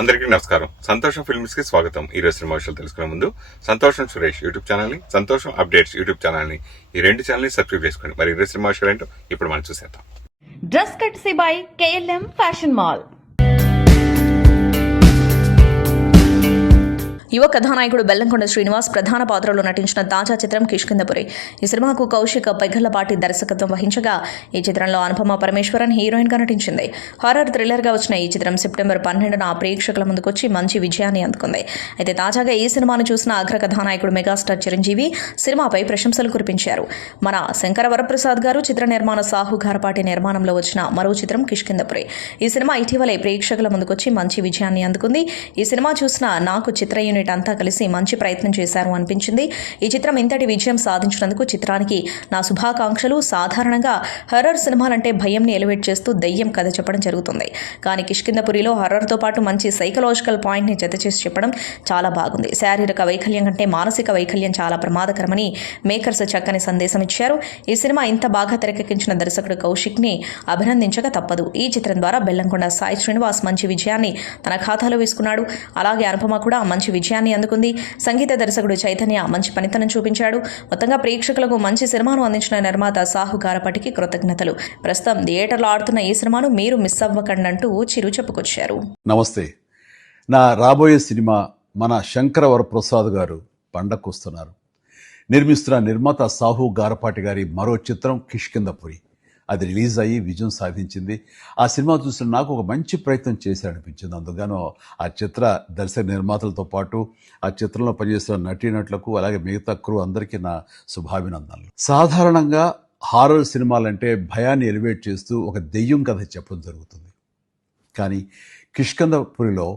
అందరికీ నమస్కారం. సంతోషం ఫిల్మ్స్ కి స్వాగతం. ఈ రోజు సినిమా విషయాలు తెలుసుకునే ముందు సంతోషం సురేష్ యూట్యూబ్ ఛానల్ ని, సంతోషం అప్డేట్స్ యూట్యూబ్ ఛానల్ ని, ఈ రెండు ఛానల్ ని సబ్స్క్రైబ్ చేసుకోండి. మరి ఈ రోజు సినిమా విషయాలు ఏంటో ఇప్పుడు మనం చూసేద్దాం. Dress కట్సీ by KLM fashion mall. యువ కథానాయకుడు బెల్లంకొండ శ్రీనివాస్ ప్రధాన పాత్రలో నటించిన తాజా చిత్రం కిష్కింధపురి. ఈ సినిమాకు కౌశిక్ పెగ్గళ్లపాటి దర్శకత్వం వహించగా ఈ చిత్రంలో అనుపమ పరమేశ్వరన్ హీరోయిన్ గా నటించింది. హారర్ థ్రిల్లర్ గా వచ్చిన ఈ చిత్రం సెప్టెంబర్ 12న ప్రేక్షకుల ముందుకొచ్చి మంచి విజయాన్ని అందుకుంది. అయితే తాజాగా ఈ సినిమాను చూసిన అగ్ర కథానాయకుడు మెగాస్టార్ చిరంజీవి సినిమాపై ప్రశంసలు కురిపించారు. మన శంకర వరప్రసాద్ గారు చిత్ర నిర్మాణ సాహు గారపాటి నిర్మాణంలో వచ్చిన మరో చిత్రం కిష్కింధపురి. ఈ సినిమా ఇటీవలే ప్రేక్షకుల ముందుకొచ్చి మంచి విజయాన్ని అందుకుంది. ఈ సినిమా చూసిన నాకు చిత్ర యూనిట్ అంతా కలిసి మంచి ప్రయత్నం చేశారు అనిపించింది. ఈ చిత్రం ఇంతటి విజయం సాధించినందుకు చిత్రానికి నా శుభాకాంక్షలు. సాధారణంగా హర్రర్ సినిమాలంటే భయంని ఎలివేట్ చేస్తూ దెయ్యం కథ చెప్పడం జరుగుతుంది. కానీ కిష్కింధపురిలో హర్రర్తో పాటు మంచి సైకలాజికల్ పాయింట్ని జతచేసి చెప్పడం చాలా బాగుంది. శారీరక వైకల్యం కంటే మానసిక వైకల్యం చాలా ప్రమాదకరమని మేకర్స్ చక్కని సందేశం ఇచ్చారు. ఈ సినిమా ఇంత బాగా తెరకెక్కించిన దర్శకుడు కౌశిక్ని అభినందించక తప్పదు. ఈ చిత్రం ద్వారా బెల్లంకొండ సాయి శ్రీనివాస్ మంచి విజయాన్ని తన ఖాతాలో వేసుకున్నాడు. అలాగే అనుపమ కూడా మంచి విజయాన్ని అందుకుంది. సంగీత దర్శకుడు చైతన్య మంచి పనితనం చూపించాడు. మొత్తంగా ప్రేక్షకులకు మంచి సినిమాను అందించిన నిర్మాత సాహు గారపటికి కృతజ్ఞతలు. ప్రస్తుతం థియేటర్లో ఆడుతున్న ఈ సినిమాను మీరు మిస్ అవ్వకండి అంటూ చిరు చెప్పుకొచ్చారు. నమస్తే. నా రాబోయే సినిమా మన శంకర వరప్రసాద్ గారు పండక్కొస్తున్నారు. నిర్మిస్తున్న నిర్మాత సాహు గారపాటి గారి మరో చిత్రం కిష్కింధపురి. అది రిలీజ్ అయ్యి విజయం సాధించింది. ఆ సినిమా చూసిన నాకు ఒక మంచి ప్రయత్నం చేశాడనిపించింది. అందుకను ఆ చిత్ర దర్శక నిర్మాతలతో పాటు ఆ చిత్రంలో పనిచేస్తున్న నటీనటులకు అలాగే మిగతా క్రూ అందరికీ నా శుభాభినందనలు. సాధారణంగా హారర్ సినిమాలంటే భయాన్ని ఎలివేట్ చేస్తూ ఒక దెయ్యం కథ చెప్పడం జరుగుతుంది. కానీ కిష్కింధపురిలో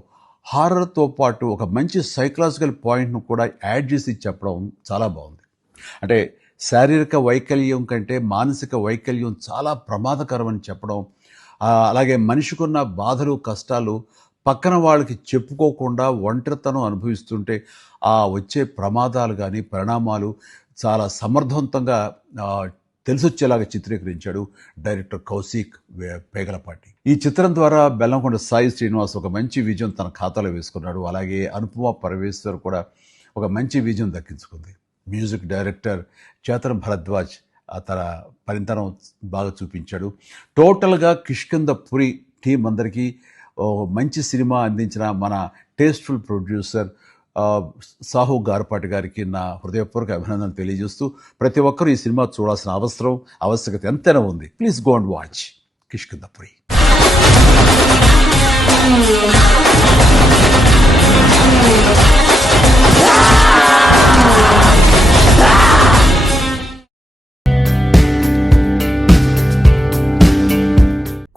హారర్తో పాటు ఒక మంచి సైకలాజికల్ పాయింట్ను కూడా యాడ్ చేసి చెప్పడం చాలా బాగుంది. అంటే శారీరక వైకల్యం కంటే మానసిక వైకల్యం చాలా ప్రమాదకరమని చెప్పడం, అలాగే మనిషికున్న బాధలు కష్టాలు పక్కన వాళ్ళకి చెప్పుకోకుండా ఒంటరితనం అనుభవిస్తుంటే ఆ వచ్చే ప్రమాదాలు కానీ పరిణామాలు చాలా సమర్థవంతంగా తెలిసొచ్చేలాగా చిత్రీకరించాడు డైరెక్టర్ కౌశిక్ పేగలపాటి. ఈ చిత్రం ద్వారా బెల్లంకొండ సాయి శ్రీనివాస్ ఒక మంచి విజయం తన ఖాతాలో వేసుకున్నాడు. అలాగే అనుపమ పరమేశ్వర్ కూడా ఒక మంచి విజయం దక్కించుకుంది. మ్యూజిక్ డైరెక్టర్ చేతన్ భరద్వాజ్ తన పనితనం బాగా చూపించాడు. టోటల్గా కిష్కింధపురి టీం అందరికీ మంచి సినిమా అందించిన మన టేస్ట్ఫుల్ ప్రొడ్యూసర్ సాహు గారపాటి గారికి నా హృదయపూర్వక అభినందనలు తెలియజేస్తూ ప్రతి ఒక్కరూ ఈ సినిమా చూడాల్సిన ఆవశ్యకత ఎంతైనా ఉంది. Please go and watch Kishkindhapuri.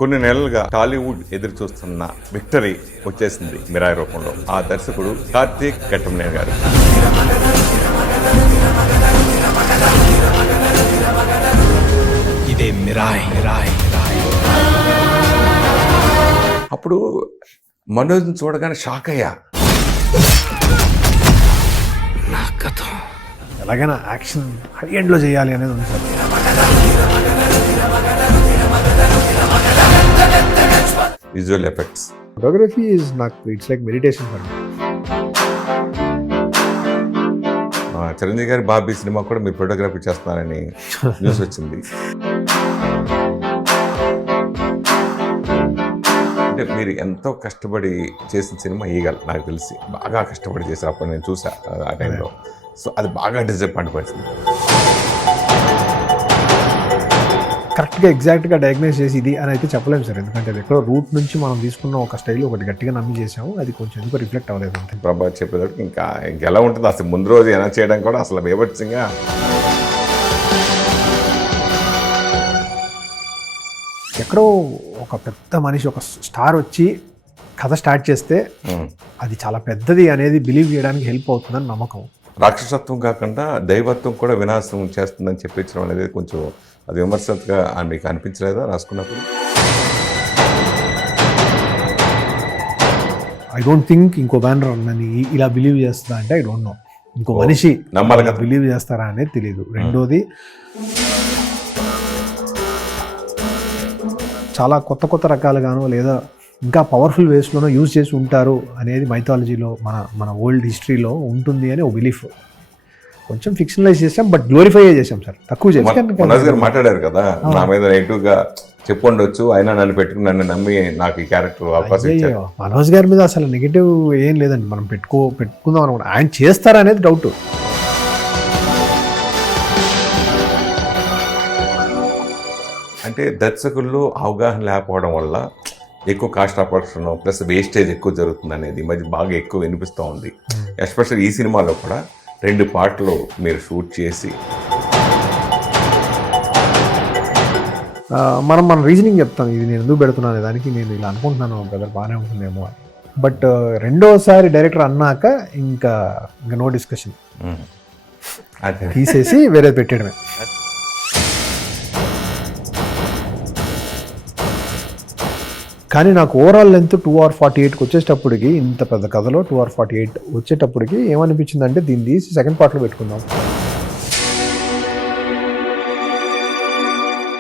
కొన్ని నెలలుగా టాలీవుడ్ ఎదురు చూస్తున్న విక్టరీ వచ్చేసింది మిరాయి రూపంలో. ఆ దర్శకుడు కార్తీక్ ఘట్టమనేని గారు. ఇదే మిరాయి. అప్పుడు మనోజ్ని చూడగానే షాక్ అయ్యా. నా కథ ఎలాగైనా యాక్షన్ హై ఎండ్లో చేయాలి అనేది ఉంది sir. Visual effects, photography is నాకు it's like meditation for me. Chiranjeevi గారి బాబీ సినిమా కూడా మీరు ఫోటోగ్రఫీ చేస్తున్నారని న్యూస్ వచ్చింది. అంటే మీరు ఎంతో కష్టపడి చేసిన సినిమా ఈగల్ నాకు తెలిసి బాగా కష్టపడి చేశారు. అప్పుడు నేను చూసా ఆ టైంలో. సో అది బాగా డిసప్పాయింట్ పడుతుంది. కరెక్ట్గా ఎగ్జాక్ట్గా డయాగ్నైజ్ చేసి ఇది అని అయితే చెప్పలేము సార్. ఎందుకంటే అది ఎక్కడో రూట్ నుంచి మనం తీసుకున్న ఒక స్టైల్ ఒకటి గట్టిగా నమ్మి చేసాము. అది కొంచెం ఎందుకు రిఫ్లెక్ట్ అవ్వలేదు అంతే. ప్రభాస్ చెప్పేటప్పుడు ఇంకా ఎలా ఉంటుంది అసలు ముందు రోజు ఎలా చేయడం కూడా అసలు బేబట్సింగా. ఎక్కడో ఒక పెద్ద మనిషి ఒక స్టార్ వచ్చి కథ స్టార్ట్ చేస్తే అది చాలా పెద్దది అనేది బిలీవ్ చేయడానికి హెల్ప్ అవుతుందని నమ్మకం. రాక్షసత్వం కాకుండా దైవత్వం కూడా వినాశం చేస్తుందని చెప్పించడం అనేది కొంచెం అది విమర్శగా మీకు అనిపించలేదా రాసుకున్నప్పుడు? ఐ డోంట్ థింక్ ఇంకో బ్యానర్ నన్ను ఇలా బిలీవ్ చేస్తుందా అంటే ఐ డోంట్ నో. ఇంకో మనిషి నమ్మాలి బిలీవ్ చేస్తారా అనేది తెలియదు. రెండోది చాలా కొత్త రకాలుగానో లేదా ఇంకా పవర్ఫుల్ వేస్లోనో యూజ్ చేసి ఉంటారు అనేది మైథాలజీలో మన ఓల్డ్ హిస్టరీలో ఉంటుంది అని ఒక బిలీఫ్. కొంచెం ఫిక్షనలైజ్ చేసాం, బట్ గ్లోరిఫై చేసాం సార్, తక్కువ చేసాం. మనోజ్ గారు మాట్లాడారు కదా, నా మీద నెగిటివ్ గా చెప్పుండొచ్చు, అయినా నన్ను పెట్టుకుని నన్ను నమ్మి నాకు ఈ క్యారెక్టర్ అవకాశం ఇచ్చారు. అయ్యో, మనోజ్ గారి మీద అసలు నెగిటివ్ ఏం లేదండి, మనం పెట్టుకుందాం అనుకుంటా. ఆయన చేస్తారనేది డౌట్. అంటే దర్శకుల్లో అవగాహన లేకపోవడం వల్ల ఎక్కువ cost of production plus wastage ఎక్కువ జరుగుతుంది అనేది మధ్య బాగా ఎక్కువ వినిపిస్తూ ఉంది. ఎస్పెషల్లీ ఈ సినిమాలో కూడా 2 పార్ట్లు మీరు షూట్ చేసి మన రీజనింగ్ చెప్తాం, ఇది నేను ఎందుకు పెడుతున్నాను దానికి, నేను ఇలా అనుకుంటున్నాను బ్రదర్ బాగానే ఉంటుందేమో అని. బట్ రెండోసారి డైరెక్టర్ అన్నాక ఇంకా నో డిస్కషన్, అదే తీసేసి వేరే పెట్టడమే. కానీ నాకు ఓవరాల్ లెంత్ 2:48కి వచ్చేటప్పటికి, ఇంత పెద్ద కథలో 2:48 వచ్చేటప్పటికి ఏమనిపించింది అంటే దీన్ని తీసి సెకండ్ పార్ట్లో పెట్టుకుందాం.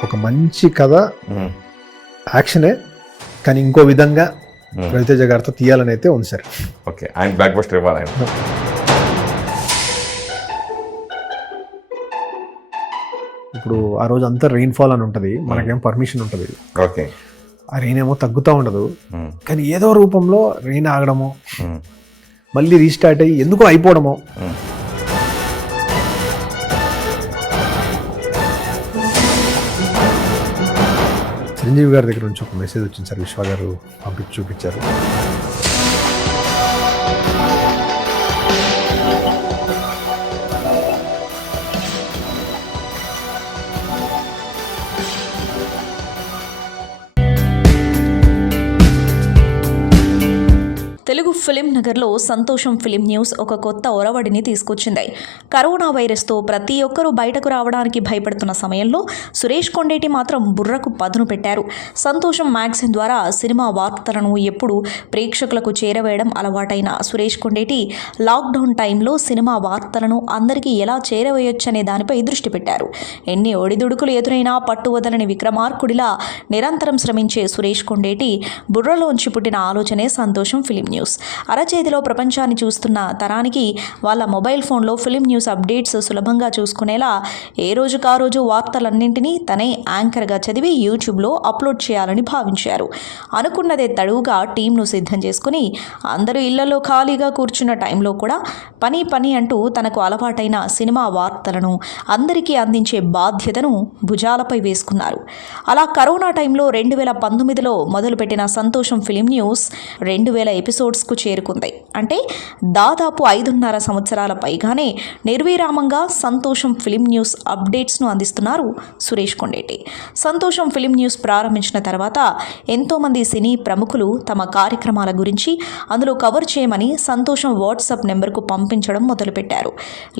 ఒక మంచి కథ, యాక్షనే, కానీ ఇంకో విధంగా రవితేజ గారితో తీయాలని అయితే ఉంది సార్. ఓకే, ఆయన బ్లాక్ బస్టర్ ఇవ్వాలి ఆయన. ఇప్పుడు ఆ రోజు అంతా రెయిన్ ఫాల్ అని ఉంటుంది, మనకేం పర్మిషన్ ఉంటుంది. ఓకే, ఆ రెయిన్ ఏమో తగ్గుతూ ఉండదు, కానీ ఏదో రూపంలో రెయిన్ ఆగడము, మళ్ళీ రీస్టార్ట్ అయ్యి ఎందుకో అయిపోవడము. చిరంజీవి గారి దగ్గర నుంచి ఒక మెసేజ్ వచ్చింది సార్, విశ్వ గారు పంపించి చూపించారు. తెలుగు ఫిలిం నగర్లో సంతోషం ఫిలిం న్యూస్ ఒక కొత్త ఒరవడిని తీసుకొచ్చింది. కరోనా వైరస్తో ప్రతి ఒక్కరూ బయటకు రావడానికి భయపడుతున్న సమయంలో సురేష్ కొండేటి మాత్రం బుర్రకు పదును పెట్టారు. సంతోషం మ్యాగజైన్ ద్వారా సినిమా వార్తలను ఎప్పుడు ప్రేక్షకులకు చేరవేయడం అలవాటైన సురేష్ కొండేటి లాక్డౌన్ టైంలో సినిమా వార్తలను అందరికీ ఎలా చేరవేయొచ్చనే దానిపై దృష్టి పెట్టారు. ఎన్ని ఒడిదుడుకులు ఎదురైనా పట్టువదలని విక్రమార్కుడిలా నిరంతరం శ్రమించే సురేష్ కొండేటి బుర్రలోంచి పుట్టిన ఆలోచనే సంతోషం ఫిలిం న్యూస్. అరచేతిలో ప్రపంచాన్ని చూస్తున్న తరానికి వాళ్ళ మొబైల్ ఫోన్లో ఫిలిం న్యూస్ అప్డేట్స్ సులభంగా చూసుకునేలా ఏ రోజుకు ఆ రోజు వార్తలన్నింటినీ తనే యాంకర్గా చదివి యూట్యూబ్లో అప్లోడ్ చేయాలని భావించారు. అనుకున్నదే తడువుగా టీంను సిద్ధం చేసుకుని అందరూ ఇళ్లలో ఖాళీగా కూర్చున్న టైంలో కూడా పని అంటూ తనకు అలవాటైన సినిమా వార్తలను అందరికీ అందించే బాధ్యతను భుజాలపై వేసుకున్నారు. అలా కరోనా టైంలో 2019లో మొదలుపెట్టిన సంతోషం ఫిలిం న్యూస్ 2000 ఎపిసోడ్స్కు చేరుకుంది. అంటే దాదాపు 5.5 సంవత్సరాల పైగానే నిర్విరామంగా సంతోషం ఫిలిం న్యూస్ అప్డేట్స్ను అందిస్తున్నారు సురేష్ కొండేటి. సంతోషం ఫిలిం న్యూస్ ప్రారంభించిన తర్వాత ఎంతోమంది సినీ ప్రముఖులు తమ కార్యక్రమాల గురించి అందులో కవర్ చేయమని సంతోషం వాట్సాప్ నెంబర్కు పంపించడం మొదలుపెట్టారు.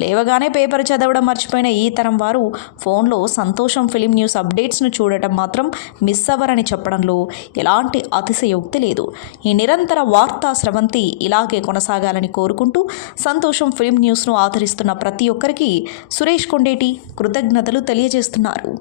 లేవగానే పేపర్ చదవడం మర్చిపోయిన ఈ తరం వారు ఫోన్లో సంతోషం ఫిలిం న్యూస్ అప్డేట్స్ను చూడటం మాత్రం మిస్ అవ్వరని చెప్పడంలో ఎలాంటి అతిశయోక్తి లేదు. ఈ నిరంతర వార్తా స్రవంతి ఇలాగే కొనసాగాలని కోరుకుంటూ సంతోషం ఫిల్మ్ న్యూస్ను ఆదరిస్తున్న ప్రతి ఒక్కరికి సురేష్ కొండేటి కృతజ్ఞతలు తెలియజేస్తున్నారు.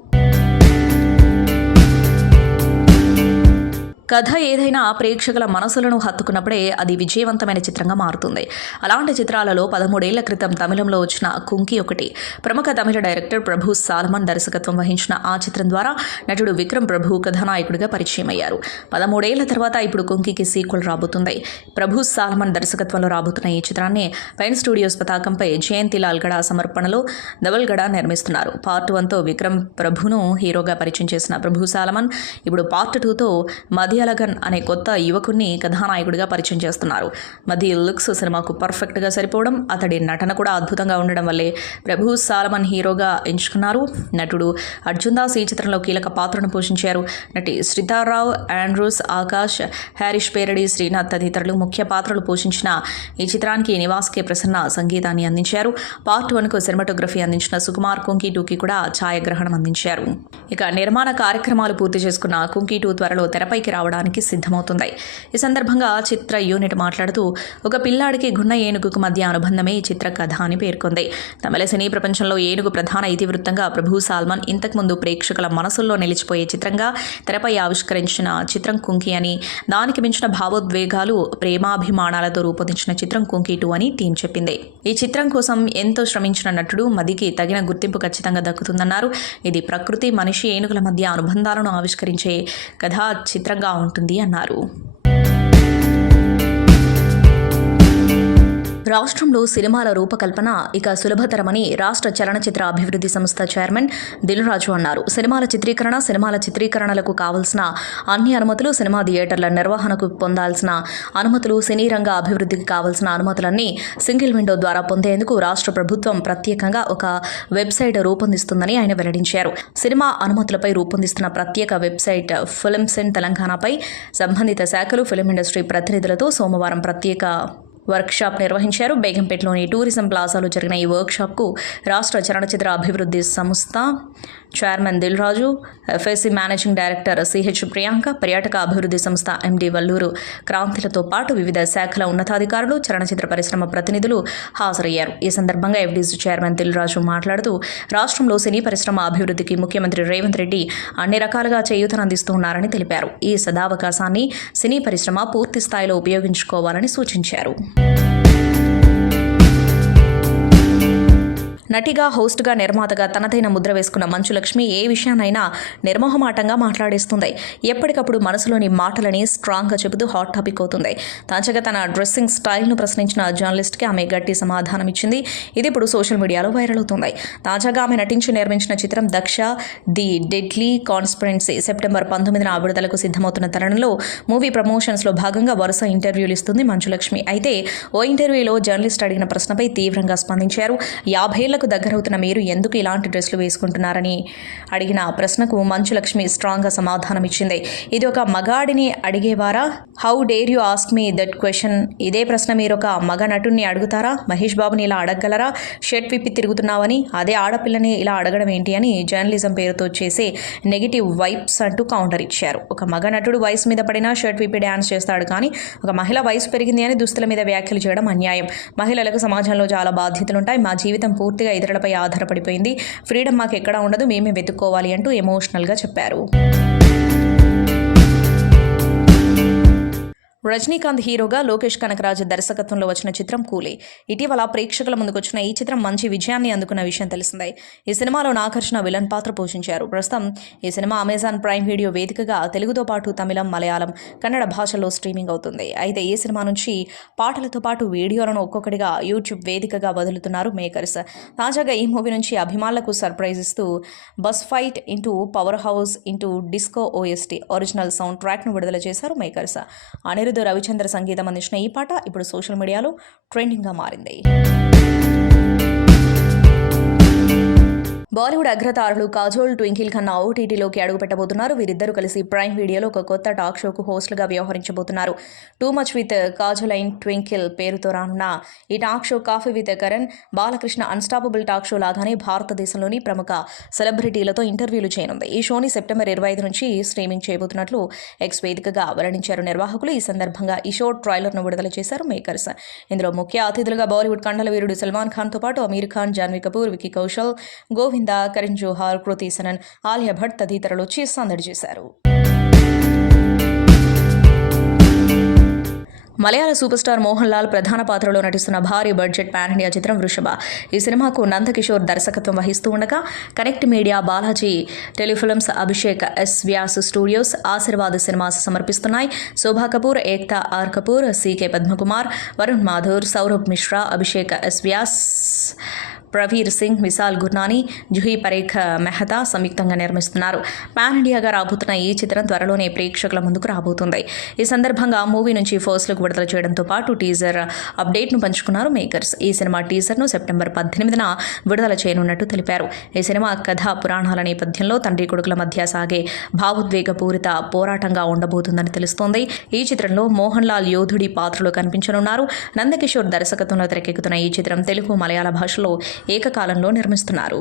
కథ ఏదైనా ప్రేక్షకుల మనసులను హత్తుకున్నప్పుడే అది విజయవంతమైన చిత్రంగా మారుతుంది. అలాంటి చిత్రాలలో 13 ఏళ్ల క్రితం తమిళంలో వచ్చిన కుంకి ఒకటి. ప్రముఖ తమిళ డైరెక్టర్ ప్రభు సాల్మన్ దర్శకత్వం వహించిన ఆ చిత్రం ద్వారా నటుడు విక్రమ్ ప్రభు కథానాయకుడిగా పరిచయం అయ్యారు. 13 ఏళ్ల తర్వాత ఇప్పుడు కుంకికి సీక్వెల్ రాబోతుంది. ప్రభు సాల్మన్ దర్శకత్వంలో రాబోతున్న ఈ చిత్రాన్ని పెన్ స్టూడియోస్ పతాకంపై జయంతిలాల్ గడ సమర్పణలో ధవల్ గడ నిర్మిస్తున్నారు. పార్ట్ 1తో విక్రమ్ ప్రభును హీరోగా పరిచయం చేసిన ప్రభు సాల్మన్ ఇప్పుడు పార్ట్ 2తో మధ్యలగన్ అనే కొత్త యువకుడిని కథానాయకుడిగా పరిచయం చేస్తున్నారు. మధ్య లుక్స్ సినిమాకు పర్ఫెక్ట్గా సరిపోవడం, అతడి నటన కూడా అద్భుతంగా ఉండడం వల్లే ప్రభు సాల్మన్ హీరోగా ఎంచుకున్నారు. నటుడు అర్జున్ దాస్ ఈ చిత్రంలో కీలక పాత్రను పోషించారు. నటి శ్రీతారావు, ఆండ్రూస్, ఆకాష్, హ్యారిష్ పేరడి, శ్రీనాథ్ తదితరులు ముఖ్య పాత్రలు పోషించిన ఈ చిత్రానికి నివాస్ కే ప్రసన్న సంగీతాన్ని అందించారు. పార్ట్ 1కు సినిమాటోగ్రఫీ అందించిన సుకుమార్ కుంకి 2కి కూడా ఛాయాగ్రహణం అందించారు. ఇక నిర్మాణ కార్యక్రమాలు పూర్తి చేసుకున్న కుంకి 2 త్వరలో తెరపైకి రావడం రావడానికి సిద్ధమవుతుంది. ఈ సందర్భంగా చిత్ర యూనిట్ మాట్లాడుతూ ఒక పిల్లాడికి గున్న ఏనుగుకు మధ్య అనుబంధమే ఈ చిత్ర కథ అని పేర్కొంది. తమిళ సినీ ప్రపంచంలో ఏనుగు ప్రధాన ఇతివృత్తంగా ప్రభు సాల్మన్ ఇంతకుముందు ప్రేక్షకుల మనసుల్లో నిలిచిపోయే చిత్రంగా తెరపై ఆవిష్కరించిన చిత్రం కుంకి అని, దానికి మించిన భావోద్వేగాలు ప్రేమాభిమానాలతో రూపొందించిన చిత్రం కుంకి 2 అని టీం చెప్పింది. ఈ చిత్రం కోసం ఎంతో శ్రమించిన నటుడు మదికి తగిన గుర్తింపు ఖచ్చితంగా దక్కుతుందన్నారు. ఇది ప్రకృతి, మనిషి, ఏనుగుల మధ్య అనుబంధాలను ఆవిష్కరించే కథా చిత్రంగా ఉంటుంది అన్నారు. రాష్ట్రంలో సినిమాల రూపకల్పన ఇక సులభతరమని రాష్ట్ర చలనచిత్ర అభివృద్ధి సంస్థ చైర్మన్ దిల్రాజు అన్నారు. సినిమాల చిత్రీకరణలకు కావాల్సిన అన్ని అనుమతులు, సినిమా థియేటర్ల నిర్వహణకు పొందాల్సిన అనుమతులు, సినీ రంగ అభివృద్ధికి కావాల్సిన అనుమతులన్నీ సింగిల్ విండో ద్వారా పొందేందుకు రాష్ట్ర ప్రభుత్వం ప్రత్యేకంగా ఒక వెబ్సైట్ రూపొందిస్తుందని ఆయన వెల్లడించారు. సినిమా అనుమతులపై రూపొందిస్తున్న ప్రత్యేక వెబ్సైట్ ఫిల్మ్స్ ఇన్ తెలంగాణపై సంబంధిత శాఖలు, ఫిల్మ్ ఇండస్ట్రీ ప్రతినిధులతో సోమవారం ప్రత్యేక వర్క్షాప్ నిర్వహించారు. బేగంపేటలోని టూరిజం ప్లాజాలో జరిగిన ఈ వర్క్షాప్కు రాష్ట్ర చలనచిత్ర అభివృద్ధి సంస్థ chairman Dil Raju, FSC managing director CH Priyanka, పర్యాటక అభివృద్ధి సంస్థ ఎండి వల్లూరు క్రాంతిలతో పాటు వివిధ శాఖల ఉన్నతాధికారులు, చలనచిత్ర పరిశ్రమ ప్రతినిధులు హాజరయ్యారు. ఈ సందర్భంగా ఎఫ్డీసీ చైర్మన్ దిల్రాజు మాట్లాడుతూ రాష్ట్రంలో సినీ పరిశ్రమ అభివృద్ధికి ముఖ్యమంత్రి రేవంత్ రెడ్డి అన్ని రకాలుగా చేయూతనందిస్తున్నారని తెలిపారు. ఈ సదావకాశాన్ని సినీ పరిశ్రమ పూర్తి స్థాయిలో ఉపయోగించుకోవాలని సూచించారు. నటిగా, హోస్ట్గా, నిర్మాతగా తనదైన ముద్ర వేసుకున్న మంచు లక్ష్మి ఏ విషయాన్నైనా నిర్మోహమాటంగా మాట్లాడేస్తుంది. ఎప్పటికప్పుడు మనసులోని మాటలని స్ట్రాంగ్గా చెబుతూ హాట్ టాపిక్ అవుతుంది. తాజాగా తన డ్రెస్సింగ్ స్టైల్ను ప్రశ్నించిన జర్నలిస్ట్కి ఆమె గట్టి సమాధానం ఇచ్చింది. ఇది ఇప్పుడు సోషల్ మీడియాలో వైరల్ అవుతుంది. తాజాగా ఆమె నటించి నిర్మించిన చిత్రం Daksha the deadly conspiracy September 19న విడుదలకు సిద్ధమవుతున్న తరుణంలో మూవీ ప్రమోషన్స్లో భాగంగా వరుస ఇంటర్వ్యూలు ఇస్తుంది మంచు లక్ష్మి. అయితే ఓ ఇంటర్వ్యూలో జర్నలిస్ట్ అడిగిన ప్రశ్నపై తీవ్రంగా స్పందించారు. 50 ఏళ్లకు దగ్గరవుతున్న మీరు ఎందుకు ఇలాంటి డ్రెస్సులు వేసుకుంటున్నారని అడిగిన ప్రశ్నకు మంచు లక్ష్మి స్ట్రాంగ్గా సమాధానం ఇచ్చింది. ఇది ఒక మగాడిని అడిగేవారా? How dare you ask me that question? ఇదే ప్రశ్న మీరు ఒక మగ నటుడిని అడుగుతారా? మహేష్ బాబుని ఇలా అడగగలరా? షర్ట్ విప్పి తిరుగుతున్నావని, అదే ఆడపిల్లని ఇలా అడగడం ఏంటి అని జర్నలిజం పేరుతో చేసే నెగిటివ్ వైబ్స్ అంటూ కౌంటర్ ఇచ్చారు. ఒక మగ నటుడు వయసు మీద పడినా షర్ట్ విప్పి డ్యాన్స్ చేస్తాడు, కానీ ఒక మహిళ వయసు పెరిగింది అని దుస్తుల మీద వ్యాఖ్యలు చేయడం అన్యాయం. మహిళలకు సమాజంలో చాలా బాధ్యతలుంటాయి. మా జీవితం పూర్తిగా ఇతరులపై ఆధారపడిపోయింది. ఫ్రీడమ్ మాకు ఎక్కడా ఉండదు, మేమే వెతుక్కోవాలి అంటూ ఎమోషనల్గా చెప్పారు. రజనీకాంత్ హీరోగా లోకేష్ కనకరాజు దర్శకత్వంలో వచ్చిన చిత్రం కూలీ. ఇటీవల ప్రేక్షకుల ముందుకొచ్చిన ఈ చిత్రం మంచి విజయాన్ని అందుకున్న విషయం తెలిసిందే. ఈ సినిమాలో నాగార్జున విలన్ పాత్ర పోషించారు. ప్రస్తుతం ఈ సినిమా అమెజాన్ ప్రైమ్ వీడియో వేదికగా తెలుగుతో పాటు తమిళం, మలయాళం, కన్నడ భాషల్లో స్ట్రీమింగ్ అవుతుంది. అయితే ఈ సినిమా నుంచి పాటలతో పాటు వీడియోలను ఒక్కొక్కటిగా యూట్యూబ్ వేదికగా వదులుతున్నారు మేకర్స్. తాజాగా ఈ మూవీ నుంచి అభిమానులకు సర్ప్రైజ్ ఇస్తూ bus fight into power house into disco OST original sound ట్రాక్ను విడుదల చేశారు మేకర్స్. రవిచంద్ర సంగీతం అందించిన ఈ పాట ఇప్పుడు సోషల్ మీడియాలో ట్రెండింగ్గా మారింది. బాలీవుడ్ అగ్రతారులు కాజోల్, ట్వింకిల్ ఖన్నా ఓటీటీలోకి అడుగుపెట్టబోతున్నారు. వీరిద్దరూ కలిసి ప్రైమ్ వీడియోలో ఒక కొత్త టాక్ షోకు హోస్ట్లుగా వ్యవహరించబోతున్నారు. Too much with Kajol and Twinkle పేరుతో రానున్న ఈ talk show coffee with Karan, Balakrishna unstoppable talk show లాగానే భారతదేశంలోని ప్రముఖ సెలబ్రిటీలతో ఇంటర్వ్యూలు చేయనుంది. ఈ షోని సెప్టెంబర్ 25 నుంచి స్ట్రీమింగ్ చేయబోతున్నట్లు ఎక్స్ వేదికగా వెల్లడించారు నిర్వాహకులు. ఈ సందర్భంగా ఈ షో ట్రైలర్ను విడుదల చేశారు మేకర్స్. ఇందులో ముఖ్య అతిథులుగా బాలీవుడ్ కండల వీరుడు సల్మాన్ ఖాన్తో పాటు అమీర్ ఖాన్, జాన్వీ కపూర్, విక్కీ కౌశల్, గోవింద, కరణ్ జోహార్, కృతి సనన్, ఆలియా భట్ తదితరులు వచ్చి సందడి చేశారు. మలయాళ సూపర్ స్టార్ మోహన్ లాల్ ప్రధాన పాత్రలో నటిస్తున్న భారీ బడ్జెట్ పాన్ ఇండియా చిత్రం వృషభ. ఈ సినిమాకు నందకిషోర్ దర్శకత్వం వహిస్తూ ఉండగా connect media, Balaji telefilms, Abhishek S Vyas studios, Aashirvad cinemas సమర్పిస్తున్నాయి. Shobha Kapoor, Ekta R Kapoor, CK Padmakumar, Varun Mathur, Saurabh Mishra, Abhishek S Vyas, Praveer Singh, Vishal Gurnani, Juhi Parekh Mehta సంయుక్తంగా నిర్మిస్తున్నారు. పాన్ ఇండియాగా రాబోతున్న ఈ చిత్రం త్వరలోనే ప్రేక్షకుల ముందుకు రాబోతుంది. ఈ సందర్భంగా మూవీ నుంచి ఫస్ట్ లుక్ విడుదల చేయడంతో పాటు టీజర్ అప్డేట్ను పంచుకున్నారు మేకర్స్. ఈ సినిమా టీజర్ను సెప్టెంబర్ 18న విడుదల చేయనున్నట్టు తెలిపారు. ఈ సినిమా కథా పురాణాల నేపథ్యంలో తండ్రి కొడుకుల మధ్య సాగే భావోద్వేగపూరిత పోరాటంగా ఉండబోతుందని తెలుస్తోంది. ఈ చిత్రంలో మోహన్ లాల్ యోధుడి పాత్రలో కనిపించనున్నారు. నందకిషోర్ దర్శకత్వంలో తెరకెక్కుతున్న ఈ చిత్రం తెలుగు, మలయాళ భాషలో ఏకకాలంలో నిర్మిస్తున్నారు.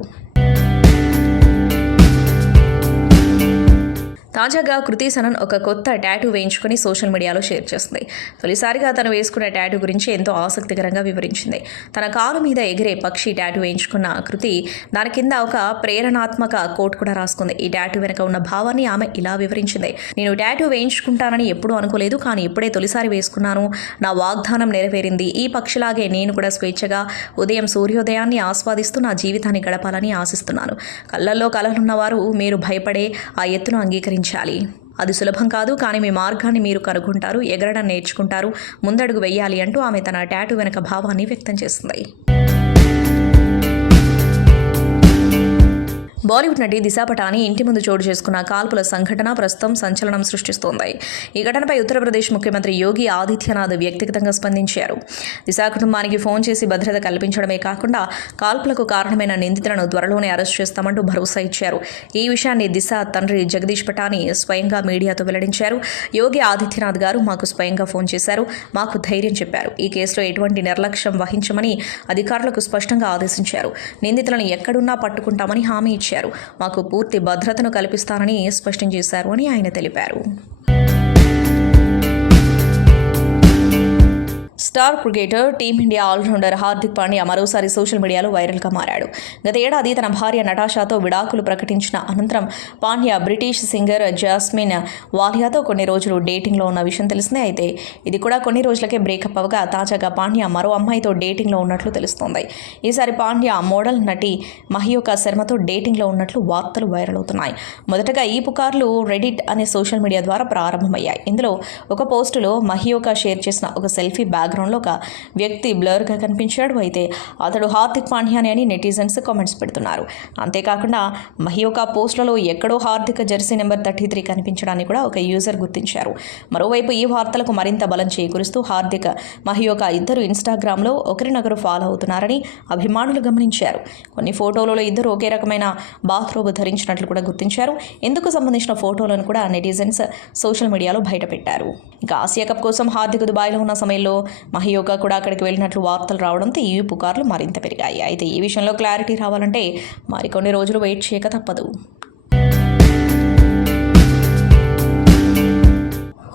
తాజాగా కృతి సనన్ ఒక కొత్త టాటూ వేయించుకుని సోషల్ మీడియాలో షేర్ చేసింది. తొలిసారిగా తను వేసుకున్న టాటూ గురించి ఎంతో ఆసక్తికరంగా వివరించింది. తన కాలు మీద ఎగిరే పక్షి టాటూ వేయించుకున్న కృతి దాని కింద ఒక ప్రేరణాత్మక కోట్ కూడా రాసుకుంది. ఈ టాటూ వెనక ఉన్న భావాన్ని ఆమె ఇలా వివరించింది. నేను టాటూ వేయించుకుంటానని ఎప్పుడూ అనుకోలేదు, కానీ ఇప్పుడే తొలిసారి వేసుకున్నాను. నా వాగ్దానం నెరవేరింది. ఈ పక్షిలాగే నేను కూడా స్వేచ్ఛగా ఉదయం సూర్యోదయాన్ని ఆస్వాదిస్తూ నా జీవితాన్ని గడపాలని ఆశిస్తున్నాను. కళ్ళల్లో కలలున్నవారు మీరు భయపడే ఆ ఎత్తును అంగీకరించాలి. అది సులభం కాదు, కానీ మీ మార్గాన్ని మీరు కనుగొంటారు, ఎగరడం నేర్చుకుంటారు, ముందడుగు వెయ్యాలి అంటూ ఆమె తన టాటూ వెనక భావాన్ని వ్యక్తం చేసింది. బాలీవుడ్ నటి దిశా పటాని ఇంటి ముందు చోటు చేసుకున్న కాల్పుల సంఘటన ప్రస్తుతం సంచలనం సృష్టిస్తోంది. ఈ ఘటనపై ఉత్తరప్రదేశ్ ముఖ్యమంత్రి యోగి ఆదిత్యనాథ్ వ్యక్తిగతంగా స్పందించారు. దిశా కుటుంబానికి ఫోన్ చేసి భద్రత కల్పించడమే కాకుండా కాల్పులకు కారణమైన నిందితులను త్వరలోనే అరెస్ట్ చేస్తామంటూ భరోసా ఇచ్చారు. ఈ విషయాన్ని దిశా తండ్రి జగదీష్ పటాని స్వయంగా మీడియాతో వెల్లడించారు. యోగి ఆదిత్యనాథ్ గారు మాకు స్వయంగా ఫోన్ చేశారు, మాకు ధైర్యం చెప్పారు. ఈ కేసులో ఎటువంటి నిర్లక్ష్యం వహించమని అధికారులకు స్పష్టంగా ఆదేశించారు. నిందితులను ఎక్కడున్నా పట్టుకుంటామని హామీ ఇచ్చారు. మాకు పూర్తి భద్రతను కల్పిస్తానని స్పష్టం చేశారు అని ఆయన తెలిపారు. Star cricketer Team India allrounder Hardik Pandya మరోసారి సోషల్ మీడియాలో వైరల్గా మారాడు. గత ఏడాది తన భార్య నటాషాతో విడాకులు ప్రకటించిన అనంతరం పాండ్యా బ్రిటిష్ సింగర్ జాస్మిన్ వాలియాతో కొన్ని రోజులు డేటింగ్లో ఉన్న విషయం తెలిసిందే. అయితే ఇది కూడా కొన్ని రోజులకే బ్రేకప్ అవగా తాజాగా పాండ్యా మరో అమ్మాయితో డేటింగ్లో ఉన్నట్లు తెలుస్తోంది. ఈసారి పాండ్యా మోడల్ నటి మహియోకా శర్మతో డేటింగ్లో ఉన్నట్లు వార్తలు వైరల్ అవుతున్నాయి. మొదటగా ఈ పుకార్లు రెడిట్ అనే సోషల్ మీడియా ద్వారా ప్రారంభమయ్యాయి. ఇందులో ఒక పోస్టులో మహియోకా షేర్ చేసిన ఒక సెల్ఫీ బ్యాక్గ్రౌండ్లో ఒక వ్యక్తి బ్లర్గా కనిపించాడు. అయితే అతడు హార్దిక్ పాండ్యానే అని నెటిజన్స్ కామెంట్స్ పెడుతున్నారు. అంతేకాకుండా మహియోకా పోస్టులలో ఎక్కడో హార్దిక్ జెర్సీ నెంబర్ 33 కనిపించడాన్ని కూడా ఒక యూజర్ గుర్తించారు. మరోవైపు ఈ వార్తలకు మరింత బలం చేకూరుస్తూ హార్దిక్ మహియోకా ఇద్దరు ఇన్స్టాగ్రామ్లో ఒకరినొకరు ఫాలో అవుతున్నారని అభిమానులు గమనించారు. కొన్ని ఫోటోలలో ఇద్దరు ఒకే రకమైన బాత్రోబ్ ధరించినట్లు కూడా గుర్తించారు. ఇందుకు సంబంధించిన ఫోటోలను కూడా నెటిజన్స్ సోషల్ మీడియాలో బయటపెట్టారు. ఇక ఆసియా కప్ కోసం హార్దిక్ దుబాయ్లో ఉన్న సమయంలో మహియోకా కూడా అక్కడికి వెళ్ళినట్లు వార్తలు రావడంతో ఈ పుకార్లు మరింత పెరిగాయి. అయితే ఈ విషయంలో క్లారిటీ రావాలంటే మరికొన్ని రోజులు వెయిట్ చేయక తప్పదు.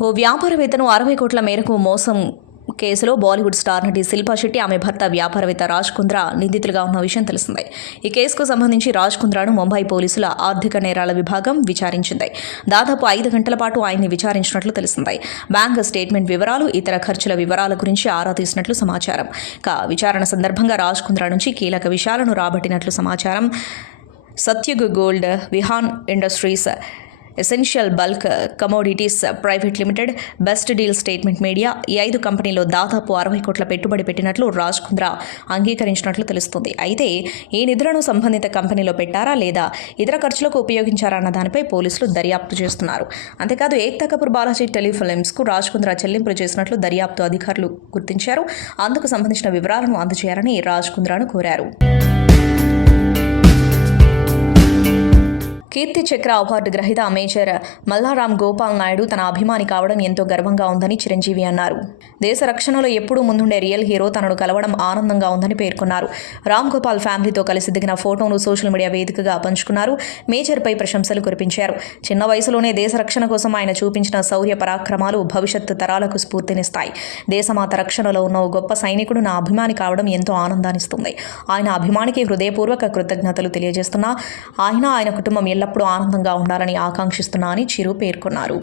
ఓ వ్యాపారవేత్తను 60 కోట్ల మేరకు మోసం కేసులో బాలీవుడ్ స్టార్ నటి శిల్పా శెట్టి, ఆమె భర్త వ్యాపారవేత్త రాజ్ కుంద్రా నిందితులుగా ఉన్న విషయం తెలిసిందే. ఈ కేసుకు సంబంధించి రాజ్ కుంద్రాను ముంబై పోలీసుల ఆర్థిక నేరాల విభాగం విచారించింది. దాదాపు 5 గంటల పాటు ఆయన్ని విచారించినట్లు తెలిసింది. బ్యాంక్ స్టేట్మెంట్ వివరాలు, ఇతర ఖర్చుల వివరాల గురించి ఆరా తీసినట్లు సమాచారం. విచారణ సందర్భంగా రాజ్ కుంద్రా నుంచి కీలక విషయాలను రాబట్టినట్లు సమాచారం. Satyug gold, Vihaan industries, essential bulk commodities private limited, best deal statement media, ఈ 5 కంపెనీలో దాదాపు 60 కోట్ల పెట్టుబడి పెట్టినట్లు రాజ్ కుంద్రా అంగీకరించినట్లు తెలుస్తుంది. అయితే ఈ నిధులను సంబంధిత కంపెనీలో పెట్టారా లేదా ఇతర ఖర్చులకు ఉపయోగించారా అన్న దానిపై పోలీసులు దర్యాప్తు చేస్తున్నారు. అంతేకాదు ఏక్తా కపూర్ బాలాజీ టెలిఫిల్మ్స్కు రాజ్ కుంద్రా చెల్లింపులు చేసినట్లు దర్యాప్తు అధికారులు గుర్తించారు. అందుకు సంబంధించిన వివరాలను అందజేయాలని రాజ్ కుంద్రాను కోరారు. కీర్తి చక్ర అవార్డు గ్రహీత మేజర్ మల్లారాం గోపాల్ నాయుడు తన అభిమాని కావడం ఎంతో గర్వంగా ఉందని చిరంజీవి అన్నారు. దేశ రక్షణలో ఎప్పుడూ ముందుండే రియల్ హీరో తనను కలవడం ఆనందంగా ఉందని పేర్కొన్నారు. రామ్ గోపాల్ ఫ్యామిలీతో కలిసి దిగిన ఫోటోను సోషల్ మీడియా వేదికగా పంచుకున్నారు. మేజర్పై ప్రశంసలు కురిపించారు. చిన్న వయసులోనే దేశ రక్షణ కోసం ఆయన చూపించిన శౌర్య పరాక్రమాలు భవిష్యత్తు తరాలకు స్ఫూర్తినిస్తాయి. దేశమాత రక్షణలో ఉన్న ఓ గొప్ప సైనికుడు నా అభిమాని కావడం ఎంతో ఆనందాన్నిస్తుంది. ఆయన అభిమానికి హృదయపూర్వక కృతజ్ఞతలు తెలియజేస్తున్నా. ఆయన కుటుంబం ఎల్లప్పుడూ ఆనందంగా ఉండాలని ఆకాంక్షిస్తున్నా అని చిరు పేర్కొన్నారు.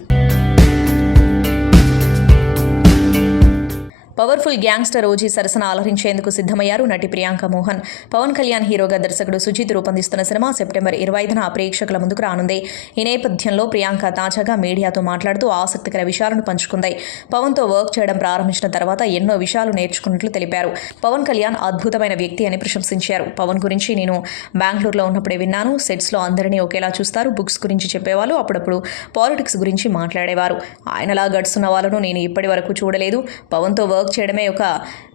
పవర్ఫుల్ గ్యాంగ్స్టర్ ఓజీ సరసన అలరించేందుకు సిద్ధమయ్యారు నటి ప్రియాంక మోహన్. పవన్ కళ్యాణ్ హీరోగా దర్శకుడు సుజిత్ రూపొందిస్తున్న సినిమా సెప్టెంబర్ 25న ప్రేక్షకుల ముందుకు రానుంది. ఈ నేపథ్యంలో ప్రియాంక తాజాగా మీడియాతో మాట్లాడుతూ ఆసక్తికర విషయాలను పంచుకుంది. పవన్తో వర్క్ చేయడం ప్రారంభించిన తర్వాత ఎన్నో విషయాలు నేర్చుకున్నట్లు తెలిపారు. పవన్ కళ్యాణ్ అద్భుతమైన వ్యక్తి అని ప్రశంసించారు. పవన్ గురించి నేను బెంగళూరులో ఉన్నప్పుడే విన్నాను. సెట్స్లో అందరినీ ఒకేలా చూస్తారు. బుక్స్ గురించి చెప్పేవాళ్ళు, అప్పుడప్పుడు పాలిటిక్స్ గురించి మాట్లాడేవారు. ఆయనలా గడుస్తున్న వాళ్ళను నేను ఇప్పటి వరకు చూడలేదు. పవన్తో వర్క్ చేయడమే ఒక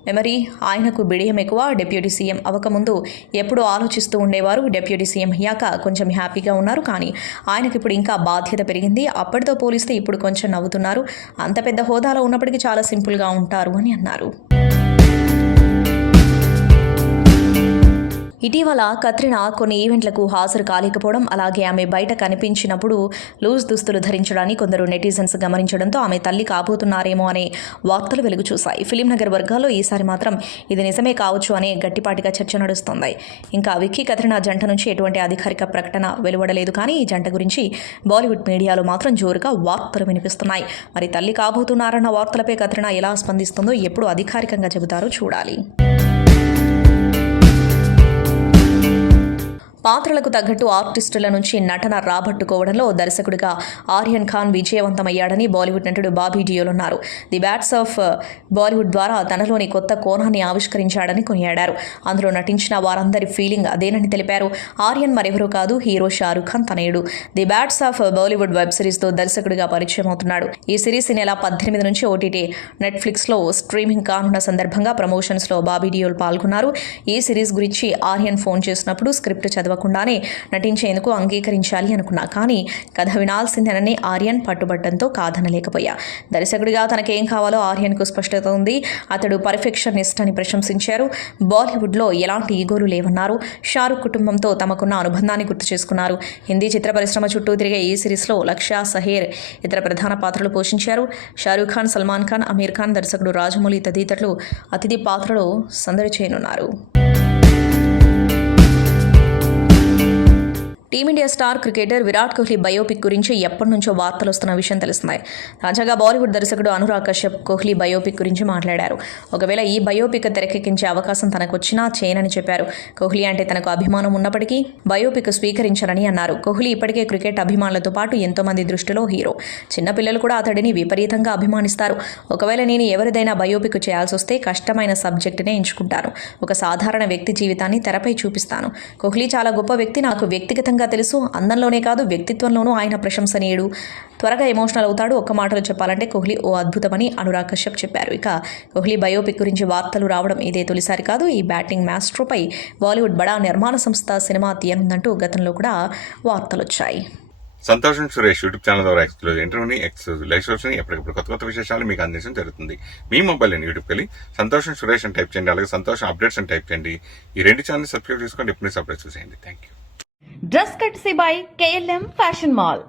మెమరీ. ఆయనకు బిడియం ఎక్కువ. డిప్యూటీ సీఎం అవ్వకముందు ఎప్పుడూ ఆలోచిస్తూ ఉండేవారు. డిప్యూటీ సీఎం అయ్యాక కొంచెం హ్యాపీగా ఉన్నారు, కానీ ఆయనకు ఇప్పుడు ఇంకా బాధ్యత పెరిగింది. అప్పటితో పోలిస్తే ఇప్పుడు కొంచెం నవ్వుతున్నారు. అంత పెద్ద హోదాలో ఉన్నప్పటికీ చాలా సింపుల్గా ఉంటారు అని అన్నారు. ఇటీవల కత్రినా కొన్ని ఈవెంట్లకు హాజరు కాలేకపోవడం, అలాగే ఆమె బయట కనిపించినప్పుడు లూజ్ దుస్తులు ధరించడాన్ని కొందరు నెటిజన్స్ గమనించడంతో ఆమె తల్లి కాబోతున్నారేమో అనే వార్తలు వెలుగు చూశాయి. ఫిలిం నగర్ వర్గాల్లో ఈసారి మాత్రం ఇది నిజమే కావచ్చు అనే గట్టిపాటిగా చర్చ నడుస్తోంది. ఇంకా విక్కీ కత్రినా జంట నుంచి ఎటువంటి అధికారిక ప్రకటన వెలువడలేదు, కానీ ఈ జంట గురించి బాలీవుడ్ మీడియాలో మాత్రం జోరుగా వార్తలు వినిపిస్తున్నాయి. మరి తల్లి కాబోతున్నారన్న వార్తలపై కత్రినా ఎలా స్పందిస్తుందో ఎప్పుడు అధికారికంగా చెబుతారో చూడాలి. పాత్రలకు తగ్గట్టు ఆర్టిస్టుల నుంచి నటన రాబట్టుకోవడంలో దర్శకుడిగా ఆర్యన్ ఖాన్ విజయవంతమయ్యాడని బాలీవుడ్ నటుడు బాబీ డియోల్ అన్నారు. ది బ్యాట్స్ ఆఫ్ బాలీవుడ్ ద్వారా తనలోని కొత్త కోణాన్ని ఆవిష్కరించాడని కొనియాడారు. అందులో నటించిన వారందరి ఫీలింగ్ అదేనని తెలిపారు. ఆర్యన్ మరెవరూ కాదు, హీరో షారుఖ్ ఖాన్ తనయుడు. The bats of Bollywood web సిరీస్తో దర్శకుడిగా పరిచయం అవుతున్నాడు. ఈ సిరీస్ ఈ నెల 18 నుంచి ఓటీటీ నెట్ఫ్లిక్స్లో స్ట్రీమింగ్ కానున్న సందర్భంగా ప్రమోషన్స్లో బాబీ డియోల్ పాల్గొన్నారు. ఈ సిరీస్ గురించి ఆర్యన్ ఫోన్ చేసినప్పుడు స్క్రిప్ట్ చదవకుండానే నటించేందుకు అంగీకరించాలి అనుకున్నా, కానీ కథ వినాల్సిందేనని ఆర్యన్ పట్టుబట్టడంతో కాదనలేకపోయా. దర్శకుడిగా తనకేం కావాలో ఆర్యన్కు స్పష్టత ఉంది. అతడు పర్ఫెక్షనిస్ట్ అని ప్రశంసించారు. బాలీవుడ్లో ఎలాంటి ఈగోలు లేవన్నారు. షారుఖ్ కుటుంబంతో తమకున్న అనుబంధాన్ని గుర్తు చేసుకున్నారు. హిందీ చిత్ర పరిశ్రమ చుట్టూ తిరిగే ఈ సిరీస్లో లక్ష్య సహేర్ ఇతర ప్రధాన పాత్రలు పోషించారు. షారుఖ్ ఖాన్, సల్మాన్ ఖాన్, అమీర్ ఖాన్, దర్శకుడు రాజమౌళి తదితరులు అతిథి పాత్రలో సందడి చేయనున్నారు. Team India star cricketer Virat Kohli biopic గురించి ఎప్పటి నుంచో వార్తలు వస్తున్న విషయం తెలుస్తుంది. తాజాగా బాలీవుడ్ దర్శకుడు అనురాగ్ కశ్యప్ కోహ్లీ బయోపిక్ గురించి మాట్లాడారు. ఒకవేళ ఈ బయోపిక్ తెరకెక్కించే అవకాశం తనకొచ్చినా చేయనని చెప్పారు. కోహ్లీ అంటే తనకు అభిమానం ఉన్నప్పటికీ బయోపిక్ స్వీకరించరని అన్నారు. కోహ్లీ ఇప్పటికే క్రికెట్ అభిమానులతో పాటు ఎంతో మంది దృష్టిలో హీరో. చిన్నపిల్లలు కూడా అతడిని విపరీతంగా అభిమానిస్తారు. ఒకవేళ నేను ఎవరిదైనా బయోపిక్ చేయాల్సి వస్తే కష్టమైన సబ్జెక్టునే ఎంచుకుంటాను. ఒక సాధారణ వ్యక్తి జీవితాన్ని తెరపై చూపిస్తాను. కోహ్లీ చాలా గొప్ప వ్యక్తి, నాకు వ్యక్తిగతంగా తెలుసు. అందంలోనే కాదు, వ్యక్తిత్వంలోనూ ఆయన ప్రశంసనీయుడు. త్వరగా ఎమోషనల్ అవుతాడు. ఒక్క మాటలో చెప్పాలంటే కోహ్లీ ఓ అద్భుతమని అనురాగ్ కశ్యప్ చెప్పారు. ఇక కోహ్లీ బయోపిక్ గురించి వార్తలు రావడం ఇదే తొలిసారి కాదు. ఈ బ్యాటింగ్ మాస్టర్పై బాలీవుడ్ బడా నిర్మాణ సంస్థ సినిమా తీయనుందంటూ గతంలో కూడా వార్తలు వచ్చాయి. సంతోషం సురేష్ యూట్యూబ్ ఛానల్ ద్వారా ఎక్స్క్లూజివ్ ఇంటర్వ్యూని, ఎక్స్క్లూజివ్ లైవ్ షోస్ని ఎప్పటికప్పుడు కొత్త విశేషాలు మీకు అందించడం జరుగుతుంది. మీ మొబైల్ యూట్యూబ్కి వెళ్ళి సంతోషం సురేష్ అని టైప్ చేయండి, అలాగే సంతోషం అప్డేట్స్ అని టైప్ చేయండి. ఈ రెండు ఛానల్ సబ్స్క్రైబ్ చేసుకోండి, ఎప్పుడు సబ్స్క్రైబ్ చేసేయండి. Thank you. Dress కట్సీ by KLM fashion mall.